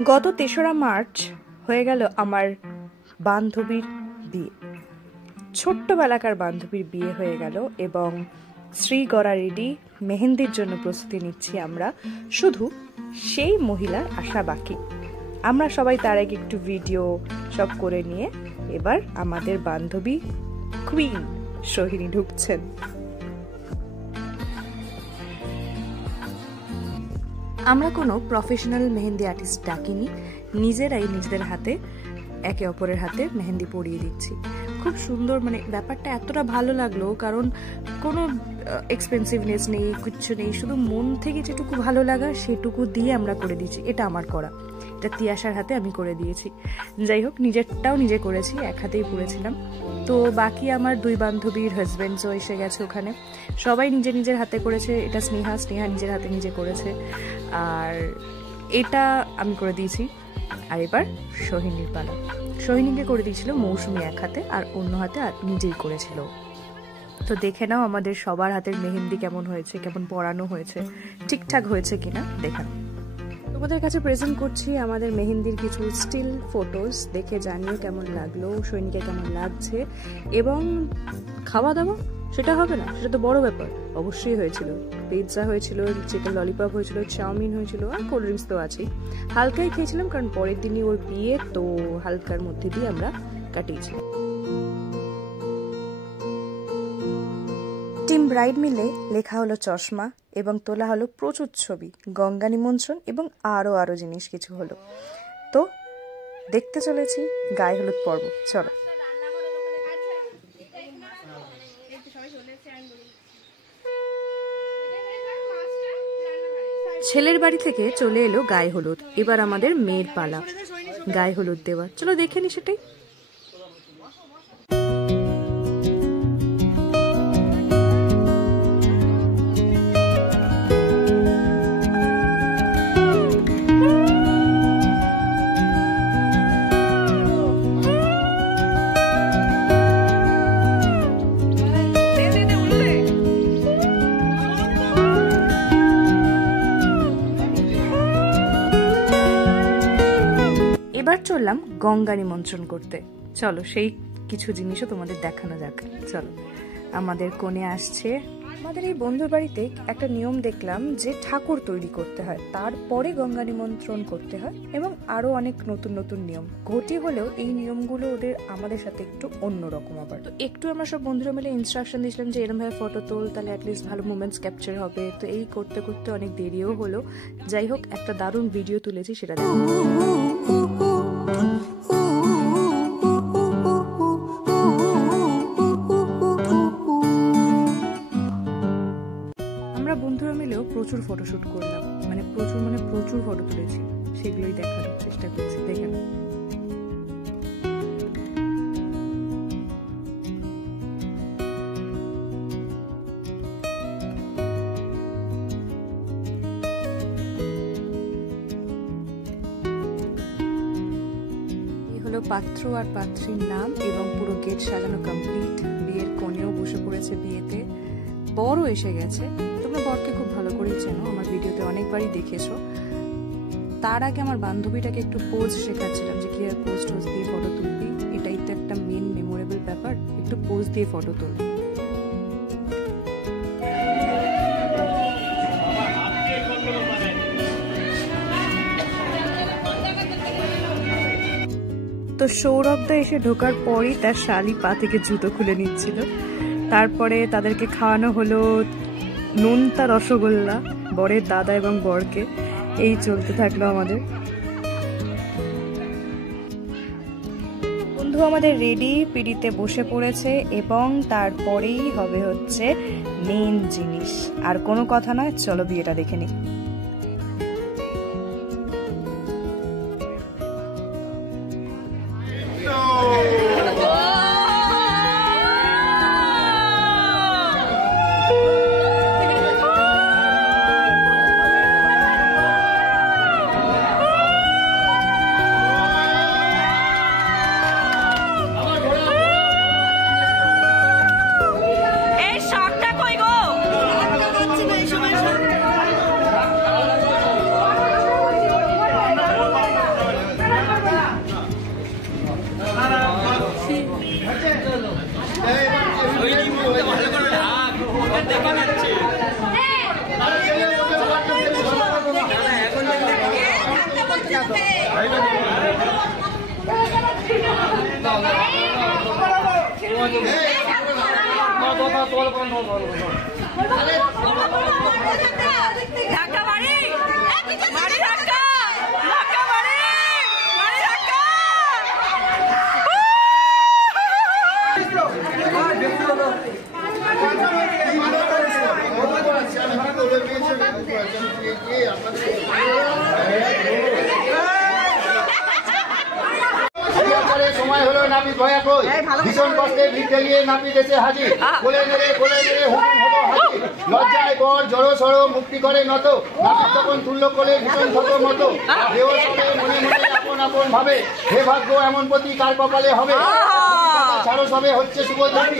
গত ৩রা মার্চ হয়ে গেল আমার বান্ধবীর বিয়ে। ছোট্টবেলাকার বান্ধবীর বিয়ে হয়ে গেল এবং শ্রীগড়া রেডি, মেহেন্দির জন্য প্রস্তুতি নিচ্ছি আমরা। শুধু সেই মহিলার আশা বাকি। আমরা সবাই তার আগে একটু ভিডিও সব করে নিয়ে এবার আমাদের বান্ধবী কুইন সোহিনী ঢুকছেন। আমরা কোনো প্রফেশনাল মেহেন্দি আর্টিস্ট ডাকিনি, নিজেরাই নিজেদের হাতে একে অপরের হাতে মেহেন্দি পরিয়ে দিচ্ছি। খুব সুন্দর, মানে ব্যাপারটা এতটা ভালো লাগলো, কারণ কোনো এক্সপেন্সিভনেস নেই, কিচ্ছু নেই, শুধু মন থেকে যেটুকু ভালো লাগা সেটুকু দিয়ে আমরা করে দিচ্ছি। এটা আমার করা, এটা তিয়াশার হাতে আমি করে দিয়েছি। যাই হোক, নিজেরটাও নিজে করেছি, এক হাতেই পড়েছিলাম। তো বাকি আমার 2 বান্ধবীর হাজব্যান্ডসও এসে গেছে ওখানে, সবাই নিজের নিজের হাতে করেছে। এটা স্নেহা নিজের হাতে নিজে করেছে, আর এটা আমি করে দিয়েছি। আর এবার সোহিনীর পালা। সোহিনীকে করে দিয়েছিল মৌসুমি এক হাতে, আর অন্য হাতে নিজেই করেছিল। তো দেখে নাও আমাদের সবার হাতের মেহেন্দি কেমন হয়েছে, কেমন পরানো হয়েছে, ঠিকঠাক হয়েছে কিনা দেখা। তোমাদের কাছে প্রেজেন্ট করছি আমাদের মেহেন্দির কিছু স্টিল ফটোস, দেখে জানিও কেমন লাগলো, সৈনিকে কেমন লাগছে। এবং খাওয়া দাওয়া সেটা হবে না, সেটা তো বড় ব্যাপার। অবশ্যই হয়েছিল পিৎজা হয়েছিল, চিকেন ললিপপ হয়েছিল, চাউমিন হয়েছিল, আর কোল্ড ড্রিঙ্কস তো আছেই। হালকাই খেয়েছিলাম, কারণ পরের দিনই ওর বিয়ে, তো হালকার মধ্যে দিয়ে আমরা কাটিয়েছিলাম। টিম ব্রাইড মিলে লেখা হলো চশমা এবং তোলা হলো প্রচুর ছবি, গঙ্গা নিমন্ত্রণ এবং আরো জিনিস কিছু হলো। তো দেখতে চলেছি গায়ে হলুদ পর্ব, চলো। ছেলের বাড়ি থেকে চলে এলো গায়ে হলুদ, এবার আমাদের মেয়ের পালা গায়ে হলুদ দেওয়ার। চলো দেখে নি সেটাই। এবার চললাম গঙ্গা নিমন্ত্রণ করতে। চলো সেই কিছু জিনিসও তোমাদের দেখানো যাক। চলো, আমাদের কনে আসছে। আমাদের এই বন্ধুর বাড়িতে একটা নিয়ম দেখলাম যে ঠাকুর তৈরি করতে হয়, তারপরে গঙ্গা নিমন্ত্রণ করতে হয়, এবং আরো অনেক নতুন নতুন নিয়ম। ঘটি হলেও এই নিয়মগুলো ওদের আমাদের সাথে একটু অন্যরকম। আবার তো একটু আমরা সব বন্ধুরা মিলে ইনস্ট্রাকশন দিয়েছিলাম যে এরকম ভাবে ফটো তোল, তাহলে অ্যাটলিস্ট ভালো মুভমেন্টস ক্যাপচার হবে। তো এই করতে করতে অনেক দেরিও হলো। যাই হোক, একটা দারুণ ভিডিও তুলেছি, সেটা দেখো। বন্ধুরা মিলেও প্রচুর ফটোশুট করলাম, মানে প্রচুর ফটো তুলেছি, সেগুলোই দেখানোর চেষ্টা করছি। দেখে নাও। এই হলো পাত্র আর পাত্রীর নাম, এবং পুরো গেট সাজানো কমপ্লিট। বিয়ের কনেও বসে পড়েছে বিয়েতে, বড় এসে গেছে। তোমরা বরকে খুব ভালো করেই চেনো, আমার ভিডিওতে অনেকবারই দেখেছো। তার আগে আমার বান্ধবীটাকে একটু পোজ শেখাচ্ছিলাম যে কিভাবে পোজ টোজ দিয়ে ফটো তুলবি। এটাই তো একটা মেন মেমোরেবল ব্যাপার, একটু পোজ দিয়ে ফটো তুল। তো সৌরভদা এসে ঢোকার পরই তার শালি পা থেকে জুতো খুলে নিচ্ছিল। তারপরে তাদেরকে খাওয়ানো হলো নোনতা রসগোল্লা, বরের দাদা এবং বরকে। এই চলতে থাকলো আমাদের। বন্ধু আমাদের রেডি, পিড়িতে বসে পড়েছে, এবং তারপরেই হবে হচ্ছে মেইন জিনিস। আর কোনো কথা নয়, চলো বিয়েটা দেখে নিই। সময় হলো নাপিত ভয়া কই ভীষণ কষ্টে ভিড় নিয়ে নাপিত এসে হাজির কোলে নেড়ে হুকুম হলো হাজির লজ্জায় বর জড়ো সড়ো মুক্তি করে নত নাপিত যখন তুল্য কোলে ভীষণ থত মতো দেহ সবে মনে মনে আপন আপন ভাবে হে ভাগ্য এমন প্রতি কার কপালে হবে ছাড়ো সবে হচ্ছে শুভ জাতি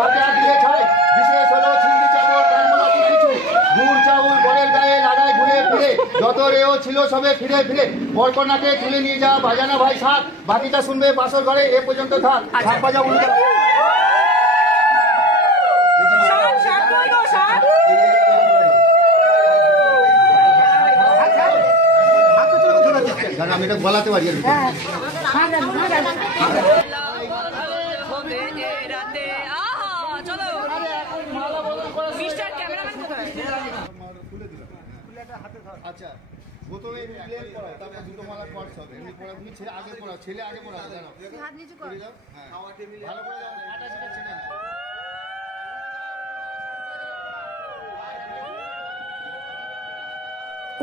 ভাজা দিয়ে ছাই বিশেষ হলো ছিন্দি চাবর কানমলাটি কিছু গুড় চাউল বরের গায়ে লাগায় ঘুরে ফিরে যত রেও ছিল সবে ফিরে ফিরে বরকন্যাকে তুলে নিয়ে যা বাজানা ভাই সাত বাকিটা শুনবে বাসর ঘরে এ পর্যন্ত থাক শাক বাজা উল্টো আমি এটা বলাতে পারি আচ্ছা প্রথমে প্লেন পড়াও তারপর দুটো মালা কোর্স হবে এমনি পড়া তুমি ছেলে আগে পড়াও ছেলে আগে পড়াও জানো হাত নিচু করে দাও হ্যাঁ ভালো করে দাও কাটা সেটা ছেড়ে দাও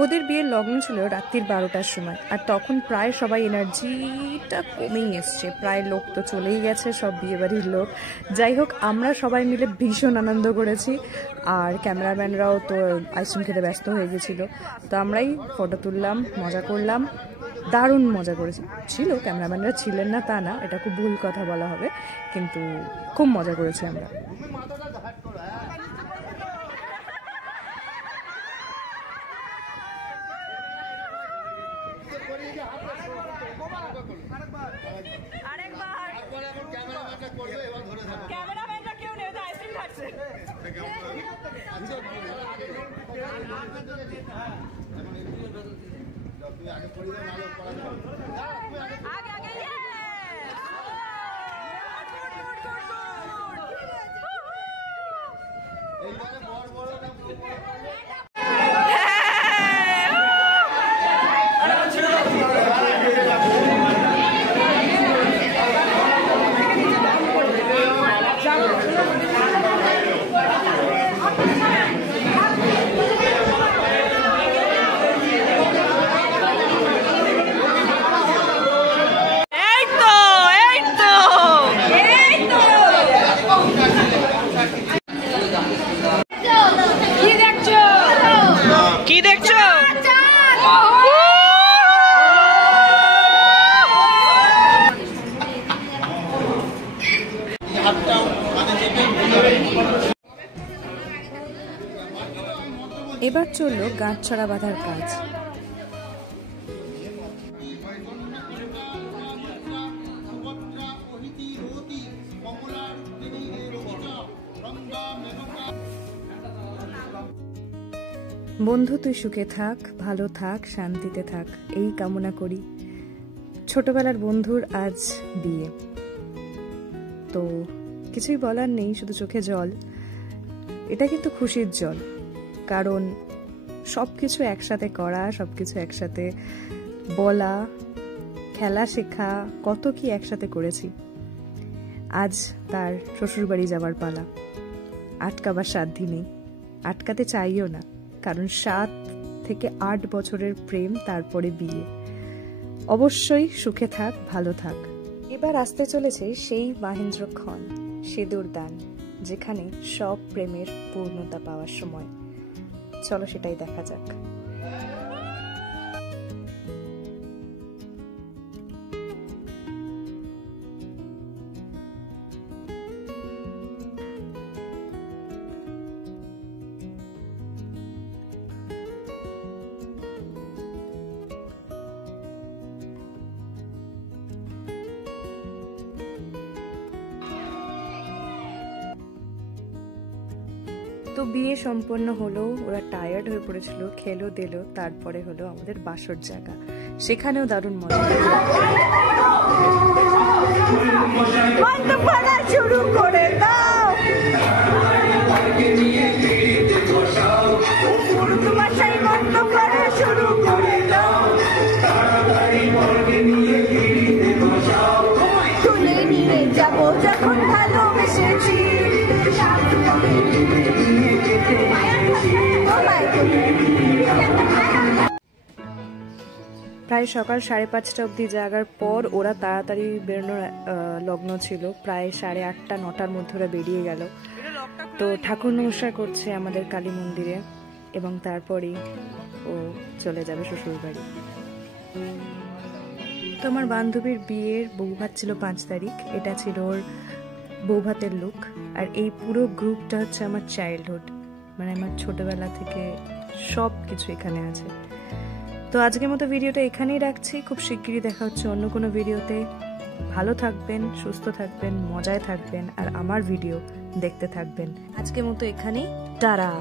ওদের বিয়ের লগ্ন ছিল রাত্রির 12টার সময়, আর তখন প্রায় সবাই এনার্জিটা কমেই এসছে, প্রায় লোক তো চলেই গেছে, সব বিয়েবাড়ির লোক। যাই হোক, আমরা সবাই মিলে ভীষণ আনন্দ করেছি, আর ক্যামেরাম্যানরাও তো আইসক্রিম খেতে ব্যস্ত হয়ে গেছিলো, তো আমরাই ফটো তুললাম, মজা করলাম, দারুণ মজা করেছি। ছিল ক্যামেরাম্যানরা ছিলেন না তা না, এটা খুব ভুল কথা বলা হবে, কিন্তু খুব মজা করেছি আমরা। এবার চললো গাঁটছড়া বাঁধার কাজ। বন্ধু, তুই সুখে থাক, ভালো থাক, শান্তিতে থাক, এই কামনা করি। ছোটবেলার বন্ধুর আজ বিয়ে, তো কিছুই বলার নেই, শুধু চোখে জল। এটা কিন্তু খুশির জল, কারণ সবকিছু একসাথে করা, সবকিছু একসাথে বলা, খেলা শেখা, কত কি একসাথে করেছি। আজ তার শ্বশুরবাড়ি যাবার পালা, আটকাবার সাধ্য নেই, আটকাতে চাইও না, কারণ 7 থেকে 8 বছরের প্রেম, তারপরে বিয়ে। অবশ্যই সুখে থাক, ভালো থাক। এবার আসতে চলেছে সেই মাহেন্দ্রক্ষণ, সিঁদুর দান, যেখানে সব প্রেমের পূর্ণতা পাওয়ার সময়। চলো সেটাই দেখা যাক। তো বিয়ে সম্পন্ন হলো, ওরা টায়ার্ড হয়ে পড়েছিল, খেলো দিল, তারপরে হলো আমাদের বাসর জায়গা, সেখানেও দারুণ মজা। শুরু করে দাও শুরু করে দাও, তুলে নিয়ে যাবো যখন ভালোবেসেছি। প্রায় সকাল 5:30 অবধি জাগার পর ওরা তাড়াতাড়ি বেরোনোর লগ্ন ছিল, প্রায় 8:30 9টার মধ্যে ওরা বেরিয়ে গেল। তো ঠাকুর নমস্কার করছে আমাদের কালী মন্দিরে এবং তারপরেই ও চলে যাবে শ্বশুর বাড়ি। তো আমার বান্ধবীর বিয়ের বৌভাত ছিল 5 তারিখ, এটা ছিল ওর বৌভাতের লুক। আর এই পুরো গ্রুপটা হচ্ছে আমার চাইল্ডহুড, মানে আমার ছোটবেলা থেকে সব কিছু এখানে আছে। তো আজকের মতো ভিডিওটা এখানেই রাখছি, খুব শিগগিরই দেখা হচ্ছে অন্য কোনো ভিডিওতে। ভালো থাকবেন, সুস্থ থাকবেন, মজায় থাকবেন আর আমার ভিডিও দেখতে থাকবেন। আজকের মতো এখানেই, টাটা।